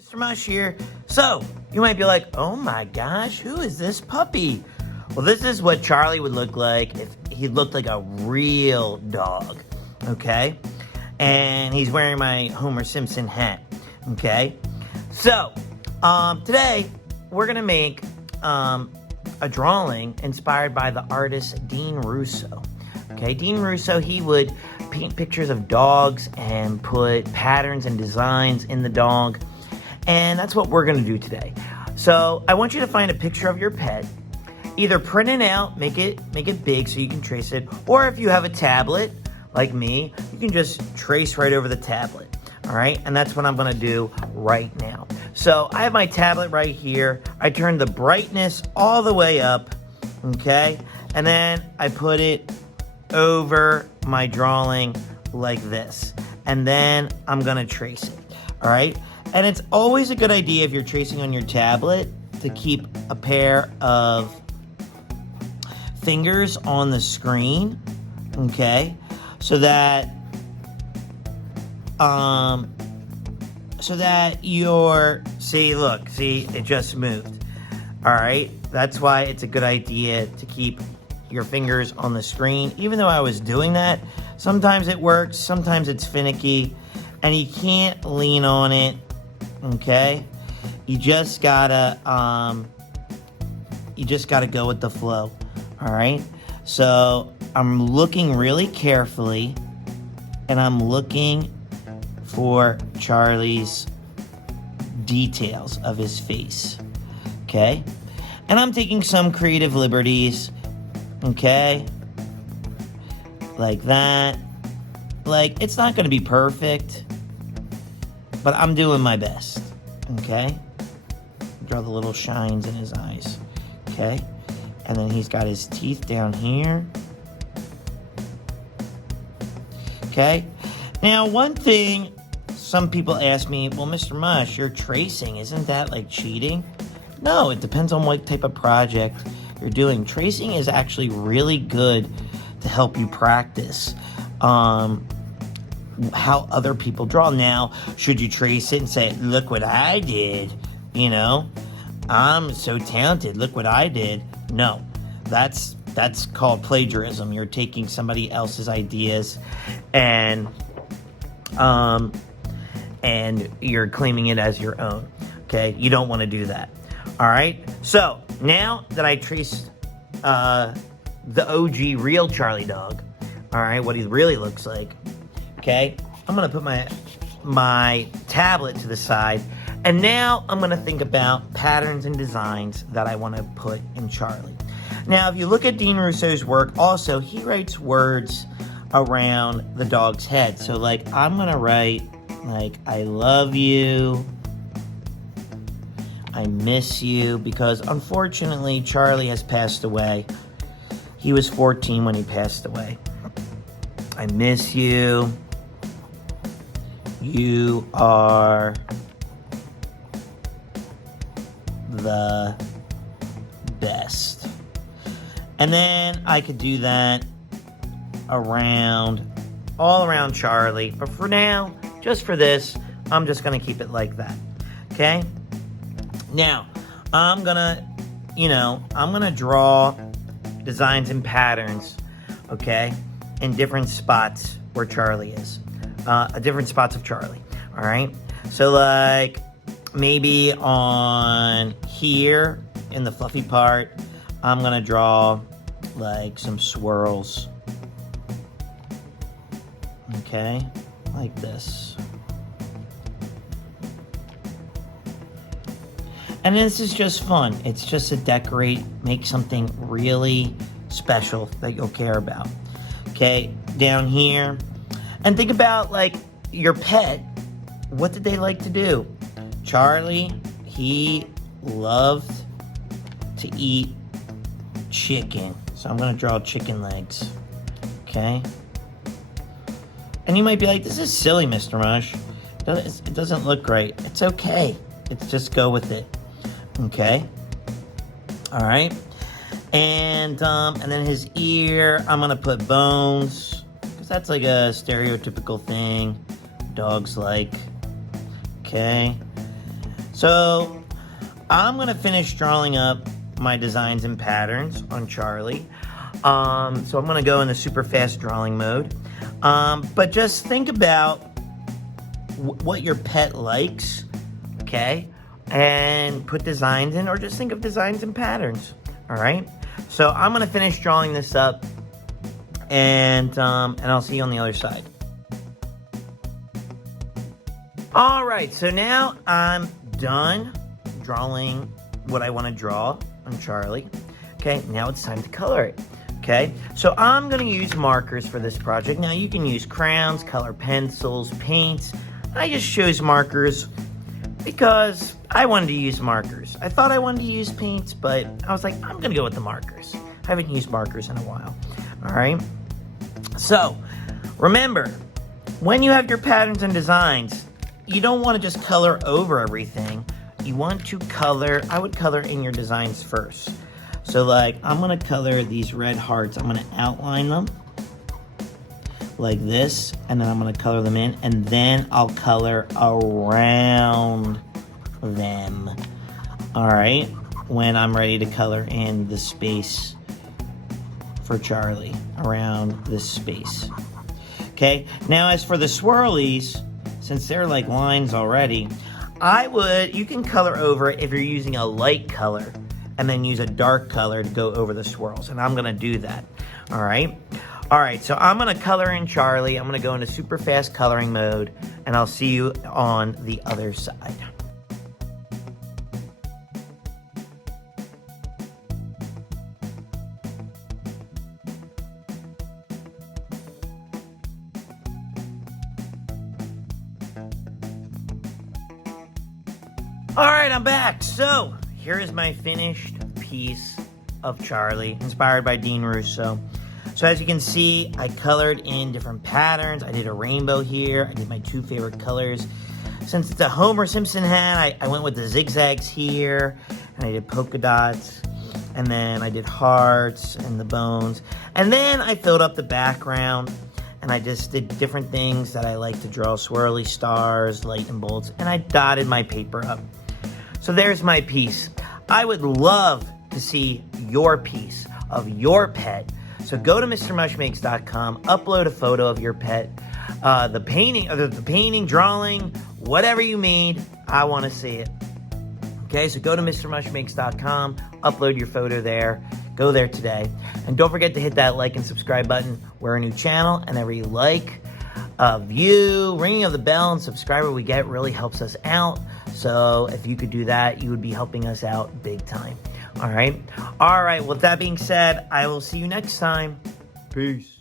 Mr. Mush here. So, you might be like, oh my gosh, who is this puppy? Well, this is what Charlie would look like if he looked like a real dog, okay? And he's wearing my Homer Simpson hat, okay? So, today, we're gonna make a drawing inspired by the artist Dean Russo. Okay, Dean Russo, he would paint pictures of dogs and put patterns and designs in the dog. And that's what we're gonna do today. So I want you to find a picture of your pet. Either print it out, make it big so you can trace it, or if you have a tablet, like me, you can just trace right over the tablet. All right, and that's what I'm gonna do right now. So I have my tablet right here. I turn the brightness all the way up, okay? And then I put it over my drawing like this. And then I'm gonna trace it, all right? And it's always a good idea if you're tracing on your tablet to keep a pair of fingers on the screen, okay? So that see, it just moved. All right, that's why it's a good idea to keep your fingers on the screen. Even though I was doing that, sometimes it works, sometimes it's finicky, and you can't lean on it, okay? You just gotta go with the flow, all right? So I'm looking really carefully, and I'm looking for Charlie's details of his face, okay? And I'm taking some creative liberties, okay? Like that. Like, it's not gonna be perfect, but I'm doing my best, okay? Draw the little shines in his eyes, okay? And then he's got his teeth down here, okay? Now, one thing some people ask me, well, Mr. Mush, you're tracing. Isn't that like cheating? No, it depends on what type of project you're doing. Tracing is actually really good to help you practice how other people draw. Now, should you trace it and say, look what I did, you know? I'm so talented, look what I did. No, that's called plagiarism. You're taking somebody else's ideas and you're claiming it as your own, okay? You don't want to do that, all right? So, now that I traced the OG real Charlie Dog, all right, what he really looks like, okay? I'm going to put my tablet to the side, and now I'm going to think about patterns and designs that I want to put in Charlie. Now, if you look at Dean Russo's work, also, he writes words around the dog's head. So, like, I'm going to write, like, I love you, I miss you, because unfortunately, Charlie has passed away. He was 14 when he passed away. I miss you. You are the best. And then I could do that all around Charlie. But for now, just for this, I'm just going to keep it like that, okay? Now, I'm going to draw designs and patterns, okay, in different spots where Charlie is. Different spots of Charlie, all right? So, like, maybe on here in the fluffy part, I'm going to draw, like, some swirls, okay, like this. And this is just fun. It's just to decorate, make something really special that you'll care about. Okay, down here. And think about, like, your pet. What did they like to do? Charlie, he loved to eat chicken. So I'm going to draw chicken legs. Okay? And you might be like, this is silly, Mr. Mush. It doesn't look right. It's okay. Let's just go with it. Okay? All right? And then his ear, I'm going to put bones, because that's like a stereotypical thing dogs like. Okay? So I'm gonna finish drawing up my designs and patterns on Charlie. So I'm gonna go into super fast drawing mode. But just think about what your pet likes, okay? And put designs in, or just think of designs and patterns, all right? So I'm gonna finish drawing this up, and I'll see you on the other side. All right, so now I'm done drawing what I want to draw on Charlie. Okay, now it's time to color it. Okay, so I'm going to use markers for this project. Now you can use crayons, color pencils, paints. I just chose markers because I wanted to use markers. I thought I wanted to use paints, but I was like, I'm going to go with the markers. I haven't used markers in a while. All right, so remember, when you have your patterns and designs, you don't want to just color over everything. You want to color, I would color in your designs first. So like, I'm gonna color these red hearts. I'm gonna outline them like this, and then I'm gonna color them in, and then I'll color around them. All right, when I'm ready to color in the space for Charlie, around this space. Okay, now as for the swirlies, since they're like lines already, you can color over it if you're using a light color and then use a dark color to go over the swirls. And I'm gonna do that, all right? All right, so I'm gonna color in Charlie. I'm gonna go into super fast coloring mode, and I'll see you on the other side. All right, I'm back. So here is my finished piece of Charlie, inspired by Dean Russo. So as you can see, I colored in different patterns. I did a rainbow here. I did my two favorite colors. Since it's a Homer Simpson hat, I went with the zigzags here, and I did polka dots, and then I did hearts and the bones. And then I filled up the background, and I just did different things that I like to draw, swirly stars, lightning bolts, and I dotted my paper up. So there's my piece. I would love to see your piece of your pet. So go to MrMushMakes.com, upload a photo of your pet, the painting, drawing, whatever you made, I want to see it. Okay, so go to MrMushMakes.com, upload your photo there, go there today. And don't forget to hit that like and subscribe button. We're a new channel, and every like, view, ringing of the bell, and subscriber we get really helps us out. So if you could do that, you would be helping us out big time. All right. With that being said, I will see you next time. Peace.